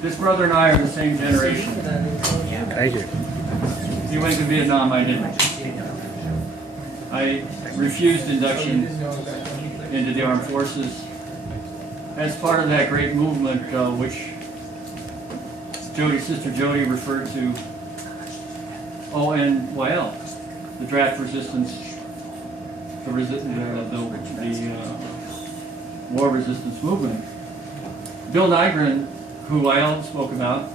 This brother and I are the same generation. Thank you. He went to Vietnam, I didn't. I refused induction into the armed forces as part of that great movement which Sister Jody referred to, ONYL, the draft resistance, the war resistance movement. Bill Nygren, who I spoke about,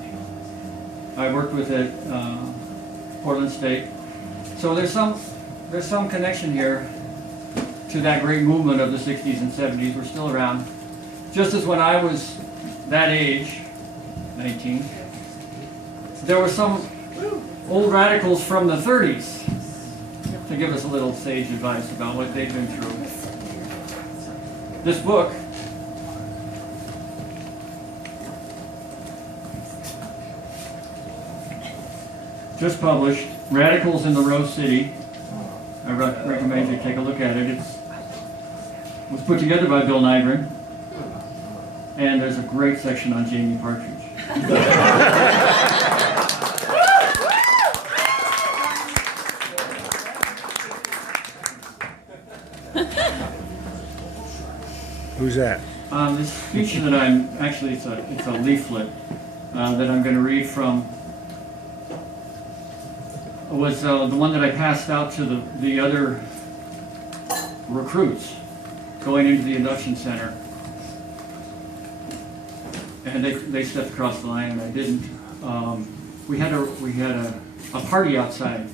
I worked with at Portland State. So there's some connection here to that great movement of the 60s and 70s. We're still around. Just as when I was that age, 19, there were some old radicals from the 30s to give us a little sage advice about what they've been through. This book just published, Radicals in the Rose City. I recommend you take a look at it. It was put together by Bill Nygren, and there's a great section on Jamie Partridge. Who's that? This speech that it's a leaflet that I'm going to read from was the one that I passed out to the other recruits going into the induction center. And they stepped across the line and I didn't. We had a party outside.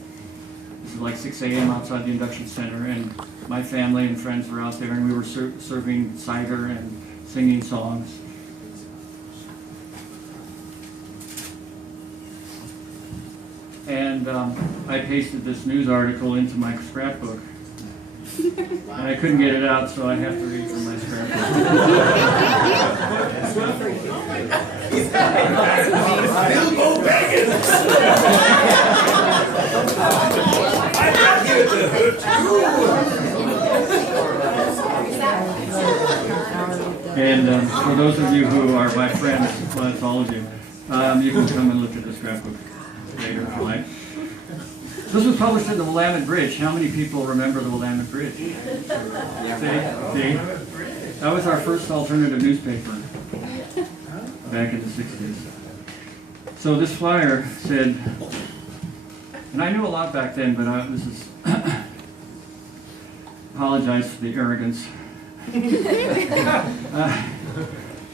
This is like 6 a.m. outside the induction center, and my family and friends were out there, and we were serving cider and singing songs. And I pasted this news article into my scrapbook. And I couldn't get it out, so I have to read from my scrapbook. Bilbo Baggins! I'm not here to hurt you! And for those of you who are my friends, well, it's all of you, you can come and look at the scrapbook later if you like. This was published in the Willamette Bridge. How many people remember the Willamette Bridge? See? That was our first alternative newspaper back in the 60s. So this flyer said, and I knew a lot back then, but apologize for the arrogance.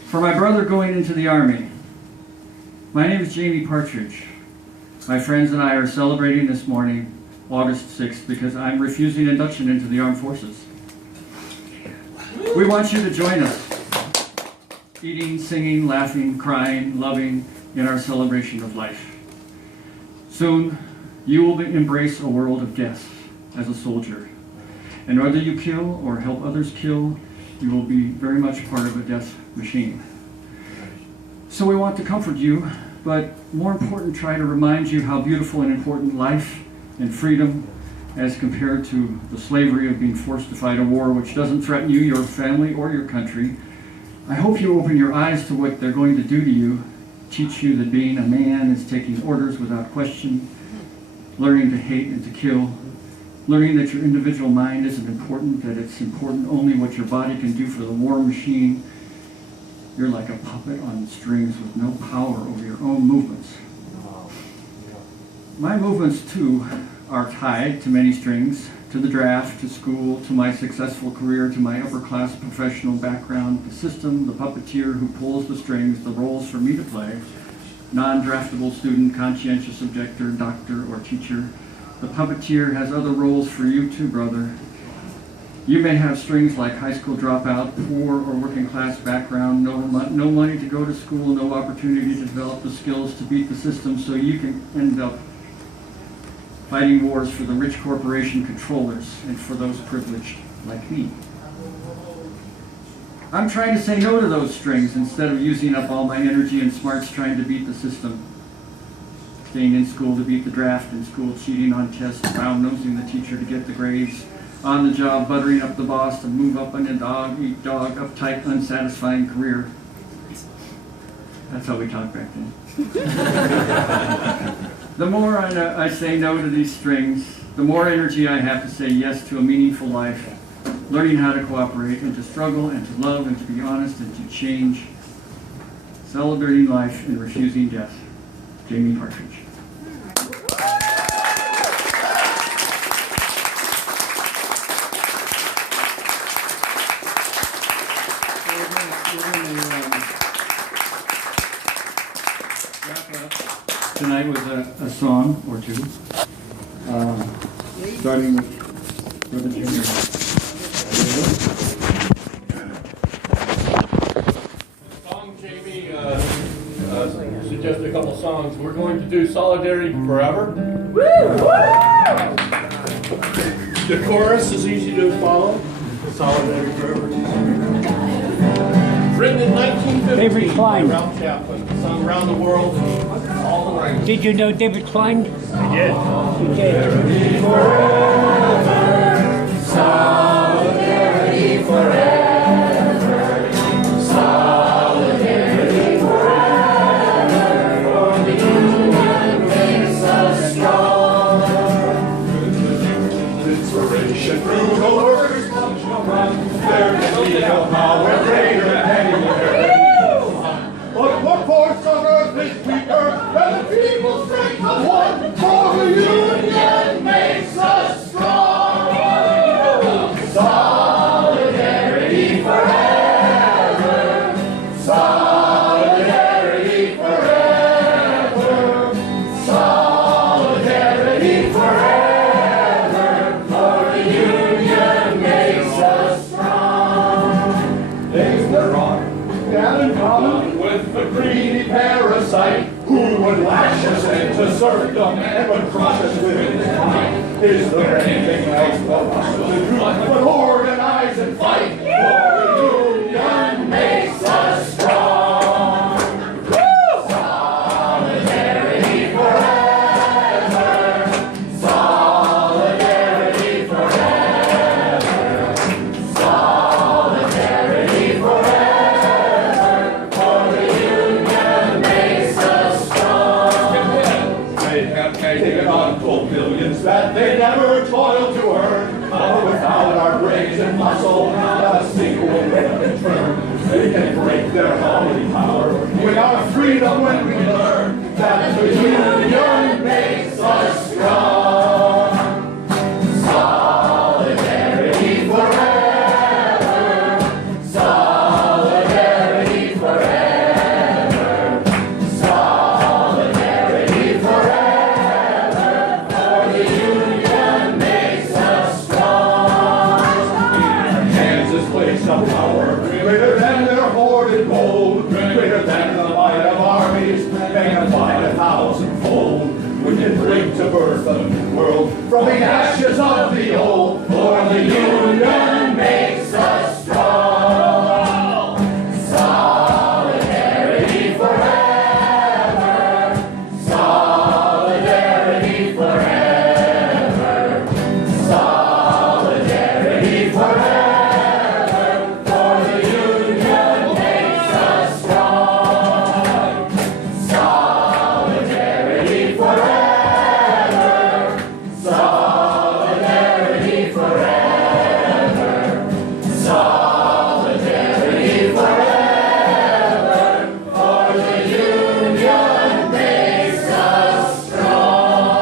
For my brother going into the Army. My name is Jamie Partridge. My friends and I are celebrating this morning, August 6th, because I'm refusing induction into the armed forces. We want you to join us, eating, singing, laughing, crying, loving in our celebration of life. Soon, you will embrace a world of death as a soldier. And whether you kill or help others kill, you will be very much part of a death machine. So we want to comfort you, but more important, try to remind you how beautiful and important life and freedom as compared to the slavery of being forced to fight a war which doesn't threaten you, your family, or your country. I hope you open your eyes to what they're going to do to you, teach you that being a man is taking orders without question, learning to hate and to kill, learning that your individual mind isn't important, that it's important only what your body can do for the war machine. You're like a puppet on strings with no power over your own movements. My movements, too, are tied to many strings, to the draft, to school, to my successful career, to my upper-class professional background, the system, the puppeteer who pulls the strings, the roles for me to play, non-draftable student, conscientious objector, doctor, or teacher. The puppeteer has other roles for you, too, brother. You may have strings like high school dropout, poor or working class background, no money to go to school, no opportunity to develop the skills to beat the system, so you can end up fighting wars for the rich corporation controllers and for those privileged like me. I'm trying to say no to those strings instead of using up all my energy and smarts trying to beat the system. Staying in school to beat the draft, in school cheating on tests, brown-nosing the teacher to get the grades, on the job, buttering up the boss to move up on the dog, eat dog, uptight, unsatisfying career. That's how we talked back then. The more I say no to these strings, the more energy I have to say yes to a meaningful life, learning how to cooperate and to struggle and to love and to be honest and to change, celebrating life and refusing death. Jamie Partridge. Tonight with a song or two, starting with Brother Jimmy. The song Jamie suggested a couple songs. We're going to do Solidarity Forever. The chorus is easy to follow. Solidarity Forever. Written in 1915 David by Klein. Ralph Chaplin. Sung around the world, all the languages. Did you know David Klein? I You did. did. Solidarity forever. Solidarity forever. For the union makes us strong. Inspiration through the workers' functional run. There can be no power greater than anywhere. But what force on earth is weaker than the people's strength of one? For the union makes us strong. Solidarity forever. Solidarity forever. Solidarity forever. For the union makes us strong. Things that are down in common with the greedy parasite who would lash us into serfdom and would crush us with his might. Is there anything else for us to do but organize and fight? For the union makes us strong. Solidarity forever. Solidarity forever. Solidarity forever. For the union makes us strong. They have taken on full billions that they never toiled to earn. But without our brains and muscle, not a single will return. They can break their holy power without freedom when we learn that the union makes us strong. Solidarity forever. Solidarity forever. Solidarity forever. For the union makes us strong. In our hands is placed a power greater than their hoarded gold, greater than the might of armies, magnified 1,000-fold. We can bring to birth a new world from the ashes of the old, for the union makes us strong. Solidarity forever. Solidarity forever. Solidarity forever. For the union makes us strong. Solidarity forever. Solidarity forever. Solidarity forever. For the union makes us strong.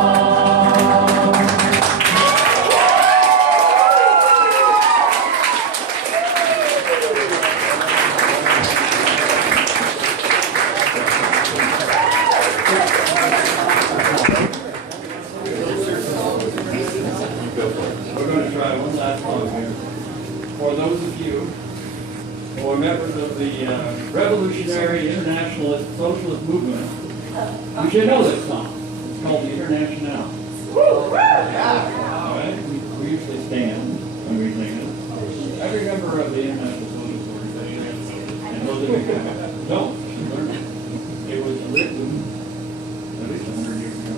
We're going to try one last song here. For those of you who are members of the Revolutionary Internationalist Socialist Movement, you should know this song. It's called the Internationale. All right? We usually stand when we sing it. Every member of the International Socialist Organization, and those of you who don't, should learn it. It was written at least 100 years ago.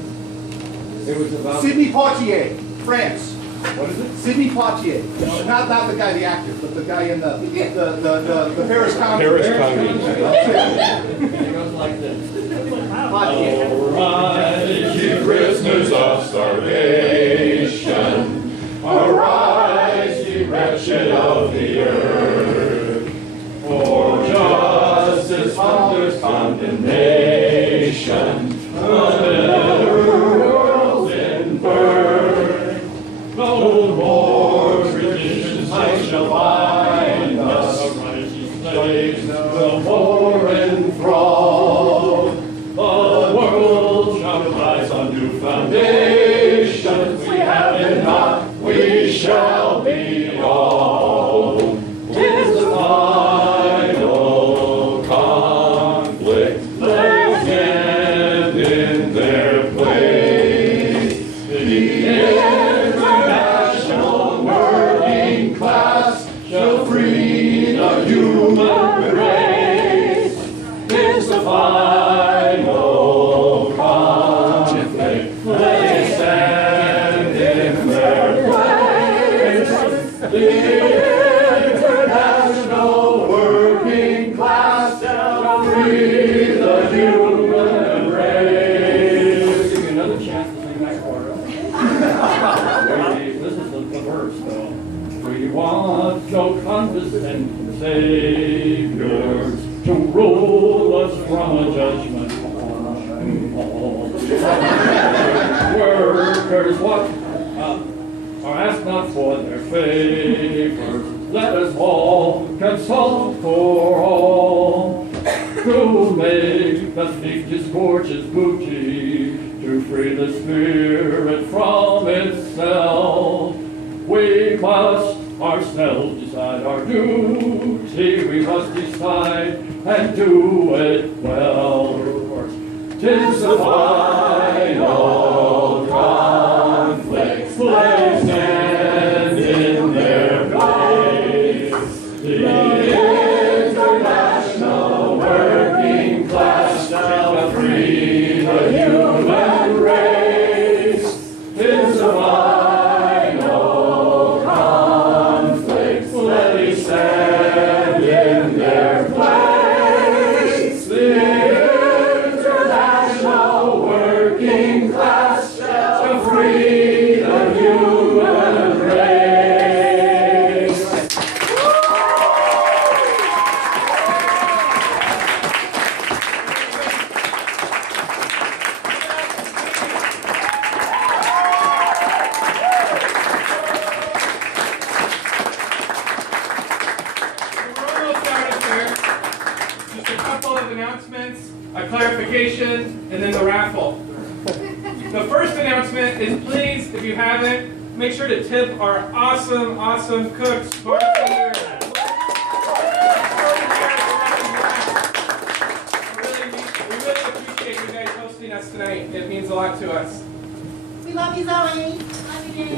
It was about Sidney Poitier, France. What is it? Sidney Poitier. Not the guy, the actor, but the guy in the Harris County. Harris County. It goes like this. Poitier. Arise, ye prisoners of starvation. Arise, ye wretched of the earth. For justice thunders condemnation. A better world's in birth. No more traditions night shall bind us. Slaves no more enthralled. The world shall rise on new foundations. We have it not, we shall be all. 'Tis the final conflict. Let stand in their place. The international working class shall free the human race. It's the final conflict. They stand in their place. The international working class shall free the human race. Give me another chance to sing that chorus. This is the verse, though. We want no condescending saviors to rule us from a judgment hall. Workers, what are asked not for their favors. Let us all consult for all to make the thief disgorge his booty, to free the spirit from itself. We must ourselves decide our duty. We must decide and do it well. 'Tis the final conflict. Slaves stand in their place. The international working class shall free the human race. 'Tis the final conflict. Slaves stand in their place. The international working class shall free the human race. We're almost started here. Just a couple of announcements, a clarification, and then the raffle. The first announcement is please, if you haven't, make sure to tip our awesome, awesome cooks, bartenders. We really appreciate you guys hosting us tonight. It means a lot to us. We love you, Zoe. Love you, Dave.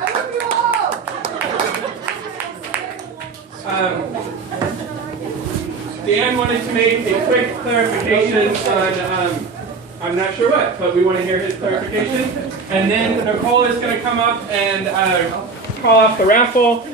I love you all. Dan wanted to make a quick clarification on, I'm not sure what, but we want to hear his clarification. And then Nicole is going to come up and call off the raffle.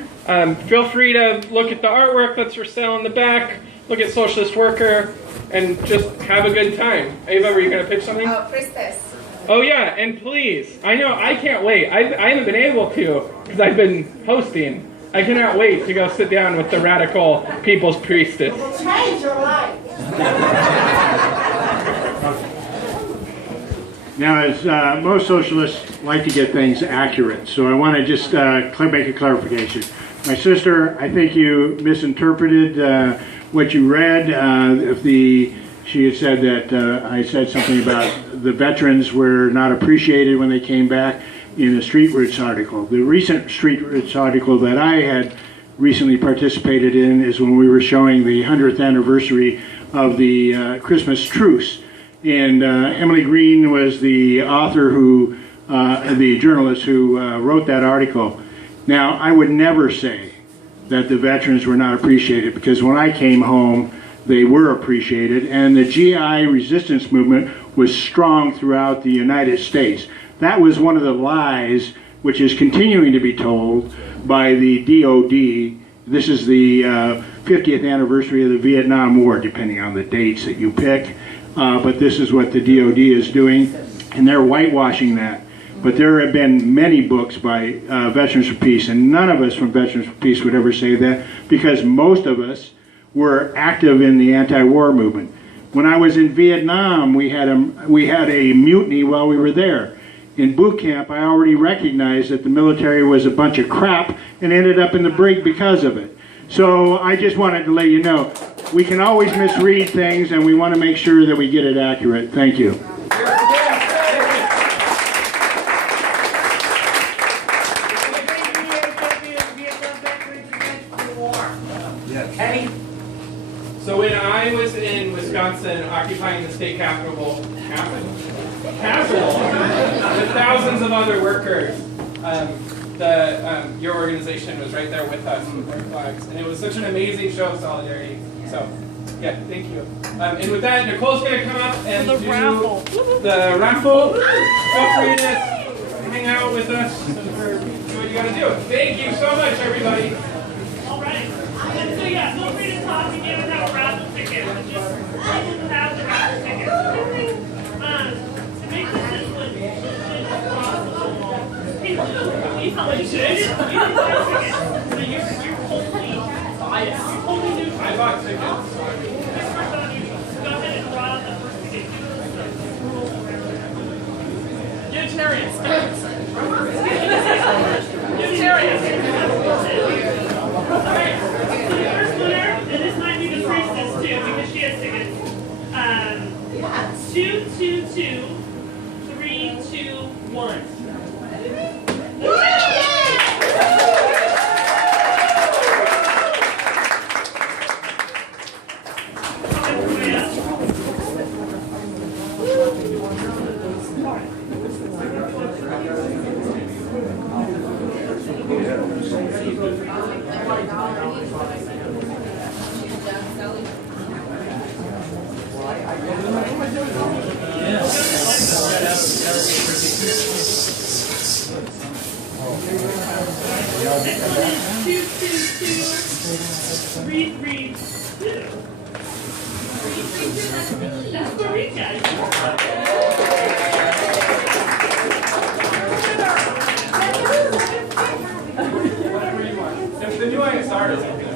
Feel free to look at the artwork that's for sale in the back, look at Socialist Worker, and just have a good time. Ava, were you going to pick something? Oh, Priestess. Oh yeah, and please, I know, I can't wait. I haven't been able to because I've been hosting. I cannot wait to go sit down with the radical People's Priestess. Change your life. Now, as most socialists like to get things accurate, so I want to just make a clarification. My sister, I think you misinterpreted what you read. She had said that I said something about the veterans were not appreciated when they came back in a Street Roots article. The recent Street Roots article that I had recently participated in is when we were showing the 100th anniversary of the Christmas truce. And Emily Green was the author the journalist who wrote that article. Now, I would never say that the veterans were not appreciated, because when I came home, they were appreciated, and the GI resistance movement was strong throughout the United States. That was one of the lies which is continuing to be told by the DOD. This is the 50th anniversary of the Vietnam War, depending on the dates that you pick. But this is what the DOD is doing, and they're whitewashing that. But there have been many books by Veterans for Peace, and none of us from Veterans for Peace would ever say that, because most of us were active in the anti-war movement. When I was in Vietnam, we had a mutiny while we were there. In boot camp, I already recognized that the military was a bunch of crap and ended up in the brig because of it. So I just wanted to let you know, we can always misread things, and we want to make sure that we get it accurate. Thank you. So when I was in Wisconsin occupying the state capital, with thousands of other workers, your organization was right there with us with their flags, and it was such an amazing show of solidarity. So, yeah, thank you. And with that, Nicole's going to come up and do the raffle. Feel free to hang out with us and do what you got to do. Thank you so much, everybody. All right. So yeah, feel free to talk and give us out raffle tickets. Just have the raffle tickets. To make this as legit as possible, please tell me tickets. So you're totally new. I bought tickets. This first unusual. Go ahead and draw out the first ticket. Unitarians. Alright, so the first winner, and this might be the priestess too, because she has tickets. 222 321. That's the recap. Whatever you want. If the new ISR is okay.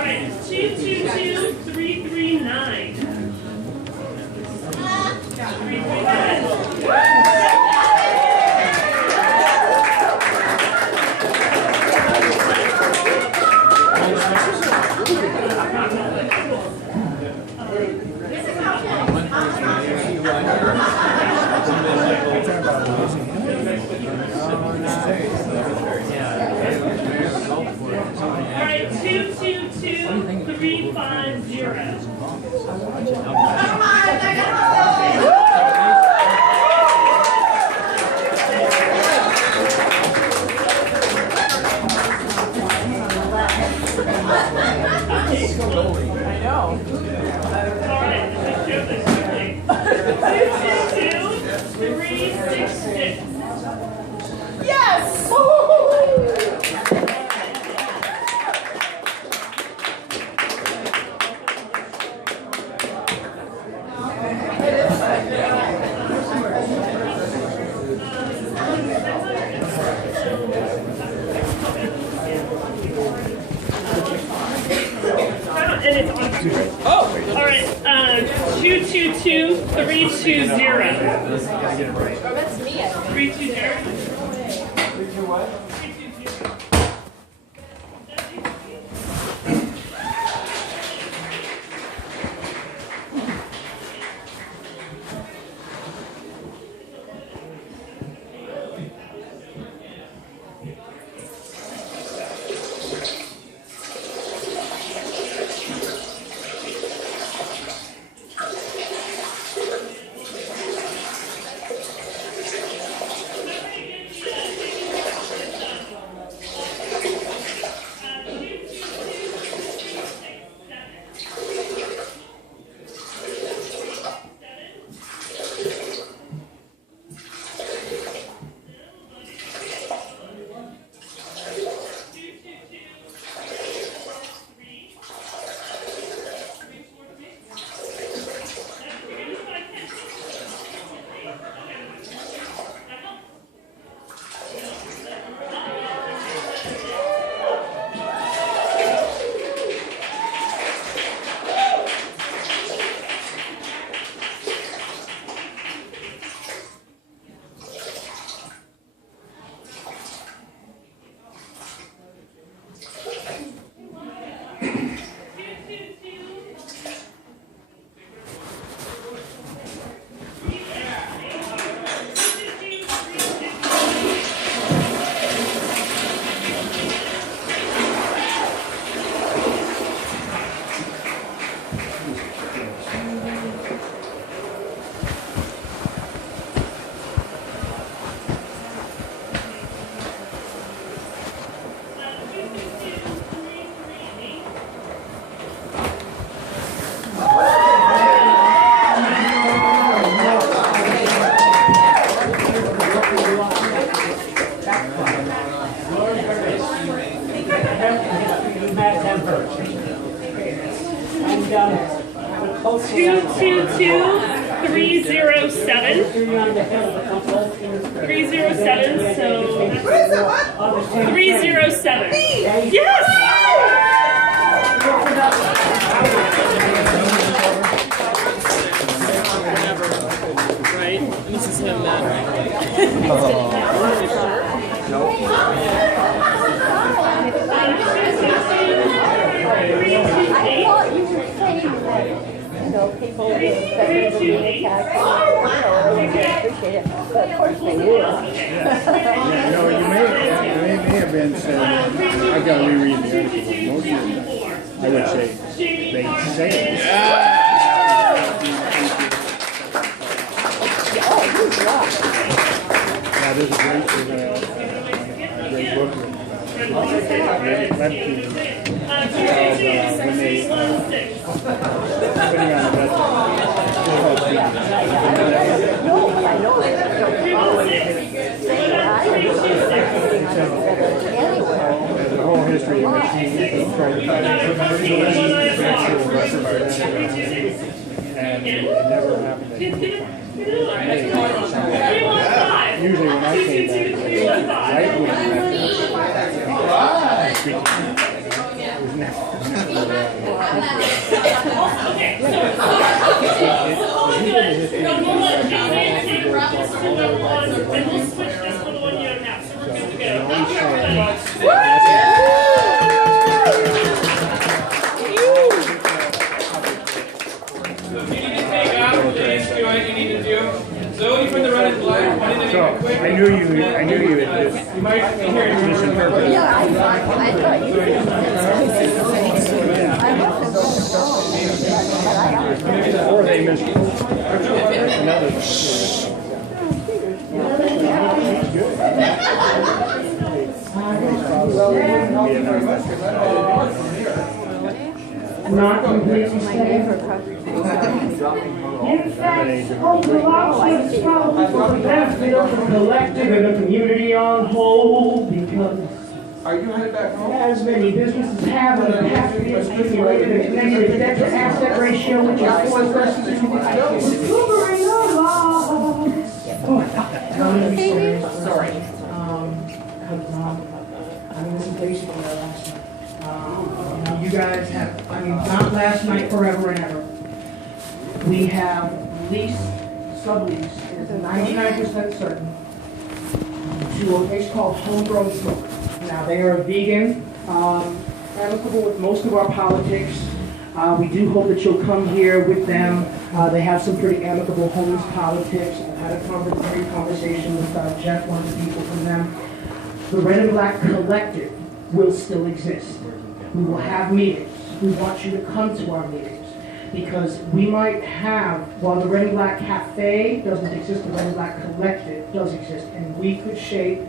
Alright, 222 339. 339. Alright, 222 350. Alright, let's show this quickly. 222 366. Yes! And it's on. Oh! Alright, 222 320. Oh, that's me. 320. 222-307. 307, so 307. Yes! Right? This is him then. People expect to be attacked, appreciate it, but of course they do. Yeah, no, you may have been saying, I've got to reread the article. Most of the time, I would say, they say it. Yeah, there's a great book with web team when they putting on a veteran. No, I know they don't always say anywhere. There's a whole history of machines that try to find and it never happened. Usually when I came back, right when Zoe from the Red and Black. So I knew you had You might be hearing misinterpreted. Yeah, I thought you did. Or they missed another. Not completely safe. In fact, over lawsuits probably for the benefit of the collective and the community on whole, because Are you headed back home? as many businesses have and have to be accumulated a negative debt to asset ratio, which is forced us to recuperating our lives. Sorry. I mean, this is basically our last night. You guys have, I mean, not last night, forever and ever. We have lease, sublease, is 99% certain, to a place called Homegrown Smoke. Now, they are vegan, amicable with most of our politics. We do hope that you'll come here with them. They have some pretty amicable homeless politics. I've had a great conversation with Jeff, one of the people from them. The Red and Black Collective will still exist. We will have meetings. We want you to come to our meetings. Because we might have, while the Red and Black Cafe doesn't exist, the Red and Black Collective does exist. And we could shape